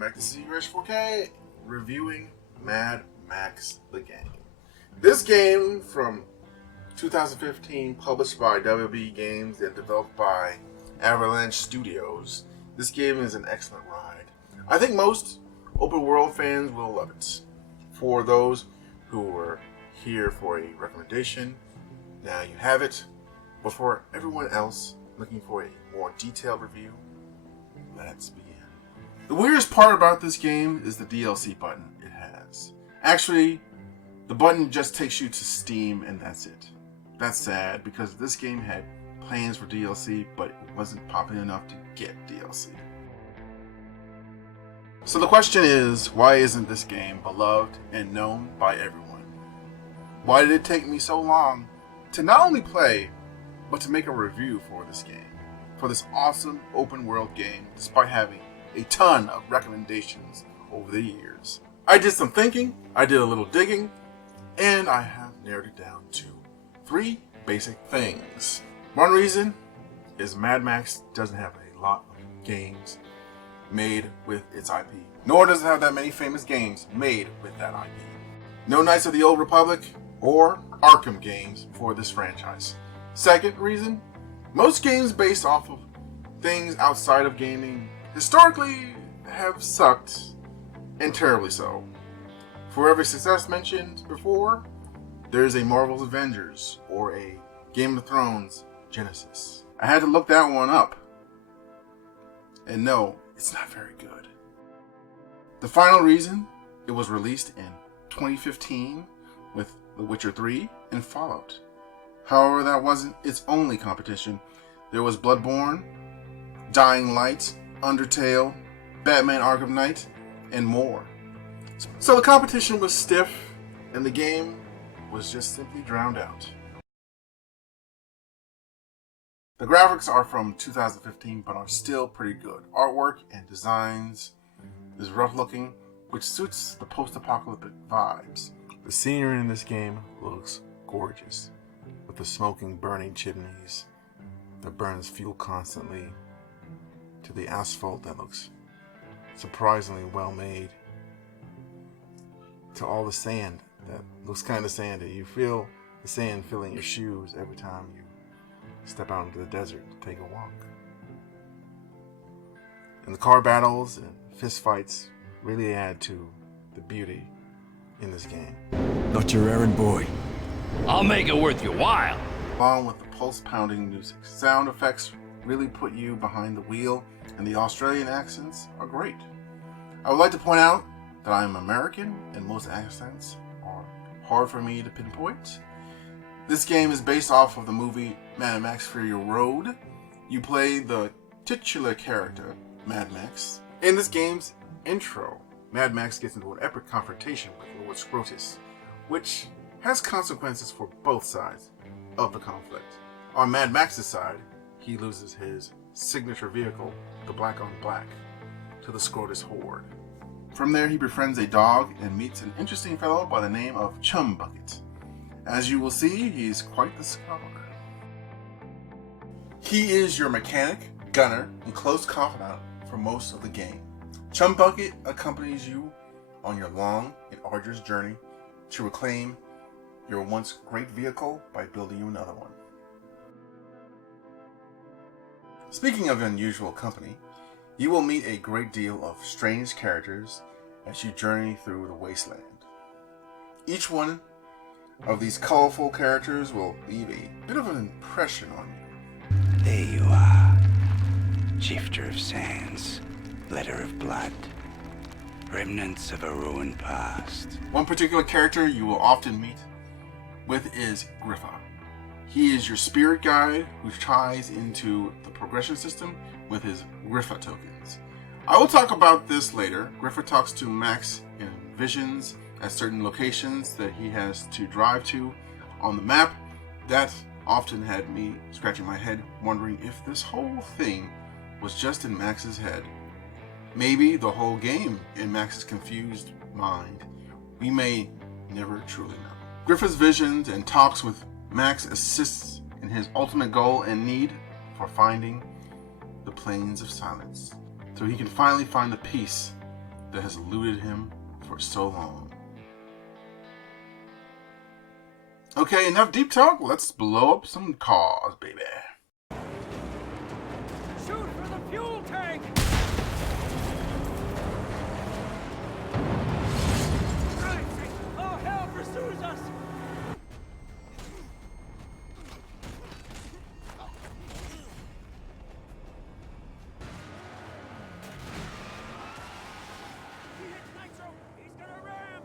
back to CUH4K, reviewing Mad Max the game. This game from 2015, published by WB Games and developed by Avalanche Studios. This game is an excellent ride. I think most open world fans will love it. For those who were here for a recommendation, now you have it. But for everyone else looking for a more detailed review, let's begin. The weirdest part about this game is the DLC button it has. Actually, the button just takes you to Steam and that's it. That's sad because this game had plans for DLC, but it wasn't popular enough to get DLC. So the question is, why isn't this game beloved and known by everyone? Why did it take me so long to not only play, but to make a review for this game? For this awesome open world game, despite having a ton of recommendations over the years. I did some thinking, I did a little digging, and I have narrowed it down to 3 basic things. One reason is Mad Max doesn't have a lot of games made with its IP. Nor does it have that many famous games made with that IP. No Knights of the Old Republic or Arkham games for this franchise. Second reason, most games based off of things outside of gaming historically have sucked, and terribly so. For every success mentioned before, there's a Marvel's Avengers or a Game of Thrones Genesis. I had to look that one up, and no, it's not very good. The final reason, it was released in 2015 with The Witcher 3 and Fallout. However, that wasn't its only competition. There was Bloodborne, Dying Light, Undertale, Batman Arkham Knight, and more. So the competition was stiff, and the game was just simply drowned out. The graphics are from 2015, but are still pretty good. Artwork and designs is rough looking, which suits the post-apocalyptic vibes. The scenery in this game looks gorgeous, with the smoking, burning chimneys that burns fuel constantly, to the asphalt that looks surprisingly well made, to all the sand that looks kind of sandy. You feel the sand filling your shoes every time you step out into the desert to take a walk. And the car battles and fist fights really add to the beauty in this game. Not your errand boy. I'll make it worth your while. Along with the pulse-pounding music, sound effects really put you behind the wheel, and the Australian accents are great. I would like to point out that I am American, and most accents are hard for me to pinpoint. This game is based off of the movie Mad Max Fury Road. You play the titular character, Mad Max. In this game's intro, Mad Max gets into an epic confrontation with Lord Scrotus, which has consequences for both sides of the conflict. On Mad Max's side, he loses his signature vehicle, the Black on Black, to the Scrotus Horde. From there, he befriends a dog and meets an interesting fellow by the name of Chum Bucket. As you will see, he's quite the scholar. He is your mechanic, gunner, and close confidant for most of the game. Chum Bucket accompanies you on your long and arduous journey to reclaim your once great vehicle by building you another one. Speaking of unusual company, you will meet a great deal of strange characters as you journey through the wasteland. Each one of these colorful characters will leave a bit of an impression on you. There you are, shifter of sands, letter of blood, remnants of a ruined past. One particular character you will often meet with is Griffa. He is your spirit guide who ties into the progression system with his Griffa tokens. I will talk about this later. Griffa talks to Max in visions at certain locations that he has to drive to on the map. That often had me scratching my head, wondering if this whole thing was just in Max's head. Maybe the whole game in Max's confused mind. We may never truly know. Griffa's visions and talks with Max assists in his ultimate goal and need for finding the plains of silence, so he can finally find the peace that has eluded him for so long. Okay, enough deep talk. Let's blow up some cars, baby. Shoot for the fuel tank! Oh, hell pursues us! He hits nitro! He's gonna ram!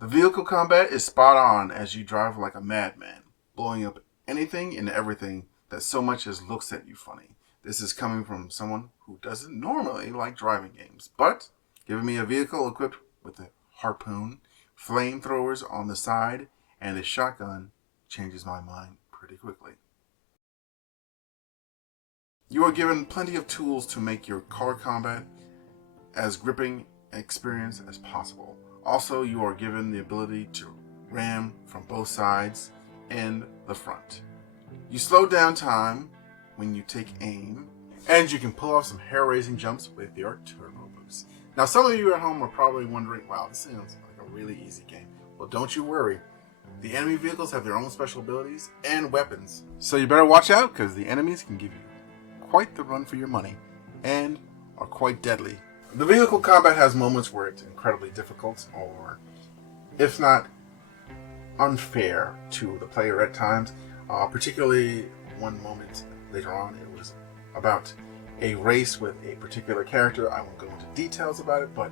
The vehicle combat is spot on as you drive like a madman, blowing up anything and everything that so much as looks at you funny. This is coming from someone who doesn't normally like driving games, but giving me a vehicle equipped with a harpoon, flamethrowers on the side, and a shotgun changes my mind pretty quickly. You are given plenty of tools to make your car combat as gripping an experience as possible. Also, you are given the ability to ram from both sides and the front. You slow down time when you take aim, and you can pull off some hair-raising jumps with your turbo boost. Now, some of you at home are probably wondering, wow, this sounds like a really easy game. Well, don't you worry. The enemy vehicles have their own special abilities and weapons. So you better watch out, because the enemies can give you quite the run for your money and are quite deadly. The vehicle combat has moments where it's incredibly difficult, or if not unfair to the player at times. Particularly one moment later on, it was about a race with a particular character. I won't go into details about it, but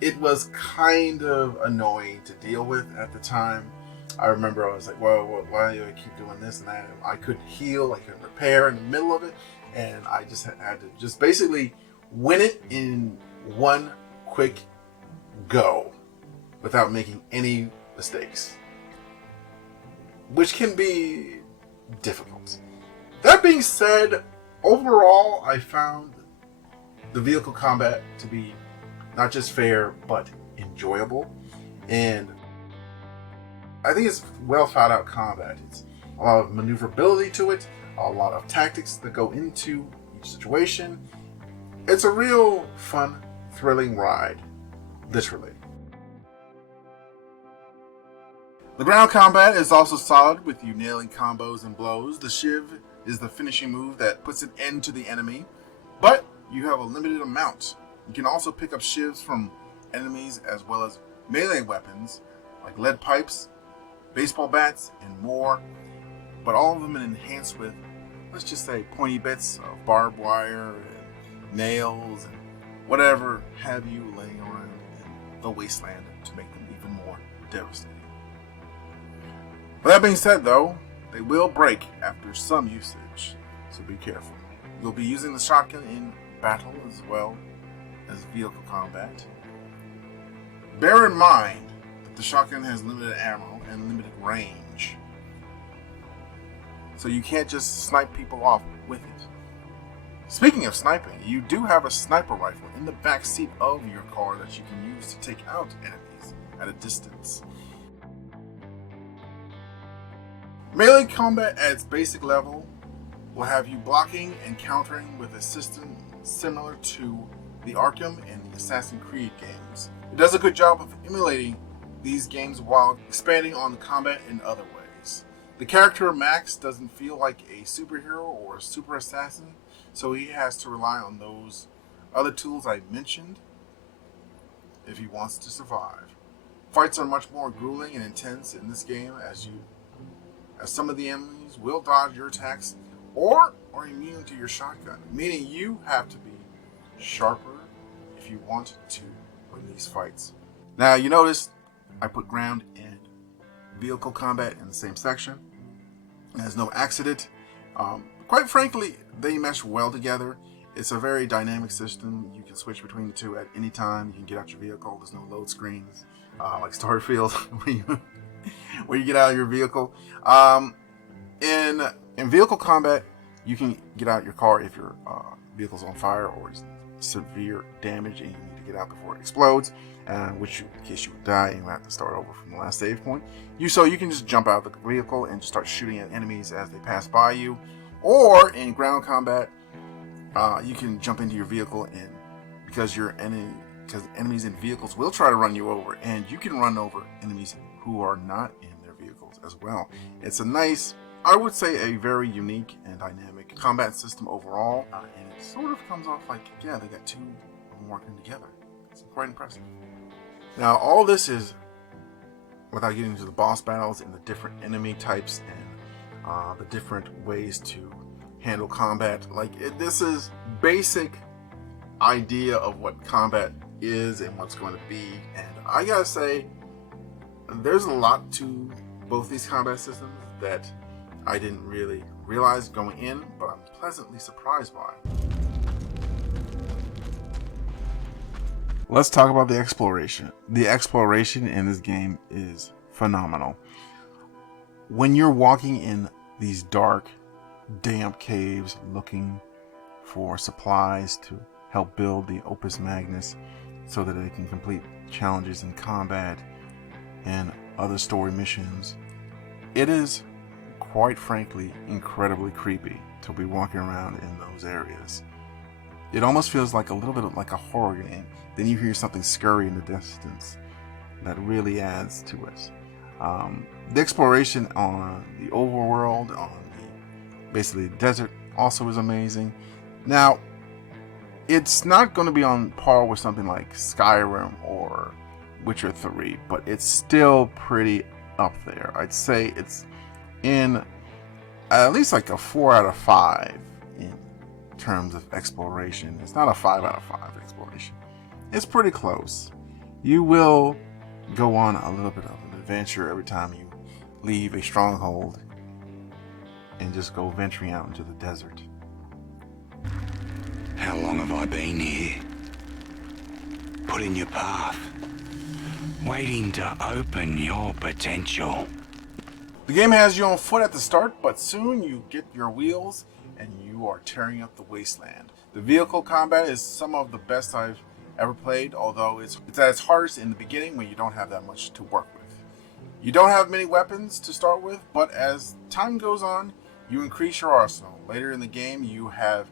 it was kind of annoying to deal with at the time. I remember I was like, well, why do I keep doing this and that? I couldn't heal, I couldn't repair in the middle of it, and I just had to just basically win it in one quick go without making any mistakes, which can be difficult. That being said, overall I found the vehicle combat to be not just fair but enjoyable, and I think it's well thought out combat. It's a lot of maneuverability to it, a lot of tactics that go into each situation. It's a real fun, thrilling ride, literally. The ground combat is also solid, with you nailing combos and blows. The shiv is the finishing move that puts an end to the enemy, but you have a limited amount. You can also pick up shivs from enemies as well as melee weapons like lead pipes, baseball bats, and more, but all of them enhanced with, let's just say, pointy bits of barbed wire and nails and whatever have you laying around in the wasteland to make them even more devastating. With that being said, though, they will break after some usage, so be careful. You'll be using the shotgun in battle as well as vehicle combat. Bear in mind that the shotgun has limited ammo and limited range, so you can't just snipe people off with it. Speaking of sniping, you do have a sniper rifle in the back seat of your car that you can use to take out enemies at a distance. Melee combat at its basic level will have you blocking and countering with a system similar to the Arkham and the Assassin's Creed games. It does a good job of emulating these games while expanding on the combat in other ways. The character Max doesn't feel like a superhero or a super assassin, so he has to rely on those other tools I mentioned if he wants to survive. Fights are much more grueling and intense in this game as some of the enemies will dodge your attacks or are immune to your shotgun, meaning you have to be sharper if you want to win these fights. Now, you notice I put ground and vehicle combat in the same section. There's no accident. Quite frankly, they mesh well together. It's a very dynamic system. You can switch between the two at any time. You can get out your vehicle. There's no load screens like Starfield where you get out of your vehicle. In vehicle combat, you can get out your car if your vehicle's on fire or is severe damage and you need to get out before it explodes, which in case you would die and you have to start over from the last save point. So you can just jump out of the vehicle and just start shooting at enemies as they pass by you. Or in ground combat, You can jump into your vehicle, and because enemies in vehicles will try to run you over, and you can run over enemies who are not in their vehicles as well. It's a nice, I would say, a very unique and dynamic combat system overall, and it sort of comes off like, yeah, they got two of them working together. It's quite impressive. Now, all this is without getting into the boss battles and the different enemy types and the different ways to handle combat. This is basic idea of what combat is and what's going to be, and I gotta say, there's a lot to both these combat systems that I didn't really realize going in, but I'm pleasantly surprised by. Let's talk about the exploration. The exploration in this game is phenomenal. When you're walking in these dark, damp caves looking for supplies to help build the Opus Magnus so that they can complete challenges in combat and other story missions, it is, quite frankly, incredibly creepy to be walking around in those areas. It almost feels like a little bit like a horror game. Then you hear something scurry in the distance that really adds to it. The exploration on the overworld, on the basically desert, also is amazing. Now, it's not going to be on par with something like Skyrim or Witcher 3, but it's still pretty up there. I'd say it's in at least like a 4 out of 5 in terms of exploration. It's not a 5 out of 5 exploration. It's pretty close. You will go on a little bit of an adventure every time you leave a stronghold and just go venturing out into the desert. How long have I been here? Put in your path. Waiting to open your potential. The game has you on foot at the start, but soon you get your wheels and you are tearing up the wasteland. The vehicle combat is some of the best I've ever played, although it's at its hardest in the beginning when you don't have that much to work with. You don't have many weapons to start with, but as time goes on, you increase your arsenal. Later in the game, you have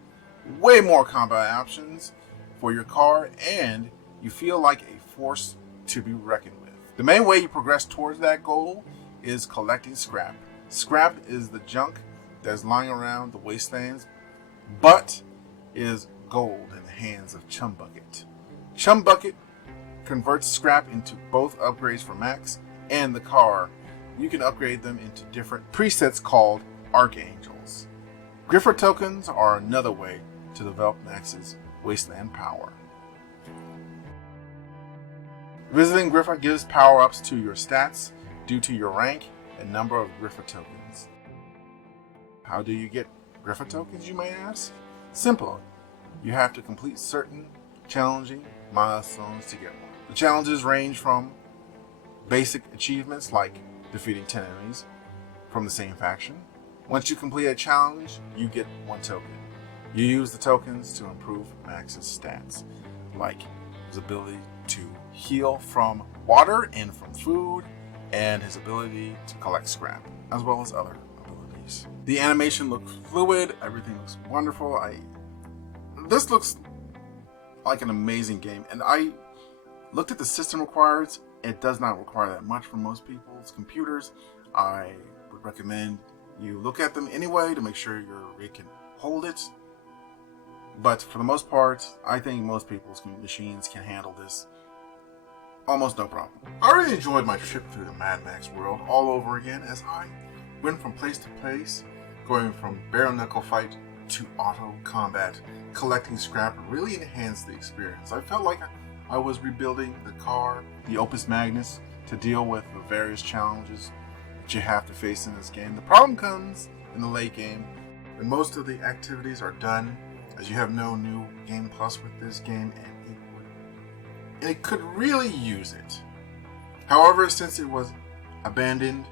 way more combat options for your car, and you feel like a force to be reckoned with. The main way you progress towards that goal is collecting scrap. Scrap is the junk that's lying around the wastelands, but is gold in the hands of Chum Bucket. Chum Bucket converts scrap into both upgrades for Max and the car. You can upgrade them into different presets called Archangels. Griffer tokens are another way to develop Max's wasteland power. Visiting Griffer gives power-ups to your stats due to your rank and number of Griffer tokens. How do you get Griffer tokens, you may ask? Simple. You have to complete certain challenging milestones to get one. The challenges range from basic achievements like defeating 10 enemies from the same faction. Once you complete a challenge, you get 1 token. You use the tokens to improve Max's stats, like his ability to heal from water and from food, and his ability to collect scrap, as well as other abilities. The animation looks fluid, everything looks wonderful. This looks like an amazing game, and I looked at the system requirements. It does not require that much from most people's computers. I would recommend you look at them anyway to make sure your rig can hold it. But for the most part, I think most people's machines can handle this almost no problem. I really enjoyed my trip through the Mad Max world all over again as I went from place to place, going from bare knuckle fight to auto combat. Collecting scrap really enhanced the experience. I felt like I was rebuilding the car, the Opus Magnus, to deal with the various challenges that you have to face in this game. The problem comes in the late game when most of the activities are done, as you have no new Game Plus with this game, and it could really use it. However, since it was abandoned,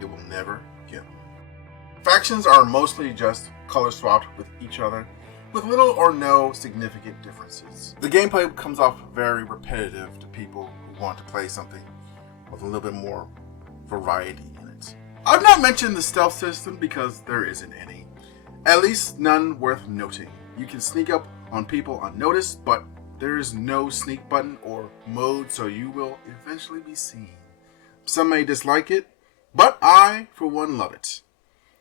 it will never get one. Factions are mostly just color swapped with each other, with little or no significant differences. The gameplay comes off very repetitive to people who want to play something with a little bit more variety in it. I've not mentioned the stealth system because there isn't any, at least none worth noting. You can sneak up on people unnoticed, but there is no sneak button or mode, so you will eventually be seen. Some may dislike it, but I, for one, love it.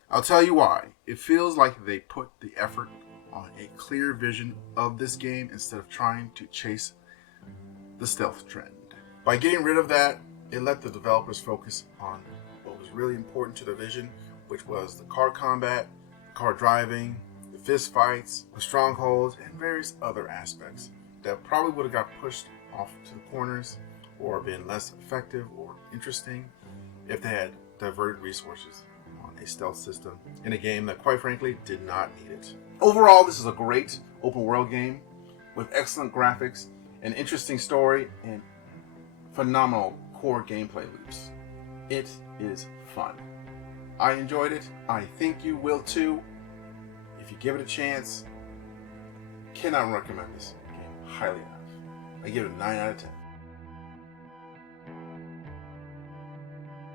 I'll tell you why. It feels like they put the effort on a clear vision of this game instead of trying to chase the stealth trend. By getting rid of that, it let the developers focus on what was really important to the vision, which was the car combat, car driving, the fist fights, the strongholds, and various other aspects that probably would have got pushed off to the corners or been less effective or interesting if they had diverted resources on a stealth system in a game that, quite frankly, did not need it. Overall, this is a great open world game with excellent graphics, an interesting story, and phenomenal core gameplay loops. It is fun. I enjoyed it. I think you will too. If you give it a chance, cannot recommend this game highly enough. I give it a 9 out of 10.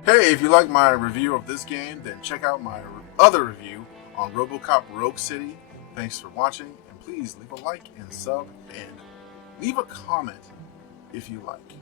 Hey, if you like my review of this game, then check out my other review on RoboCop Rogue City. Thanks for watching, and please leave a like and sub, and leave a comment if you like.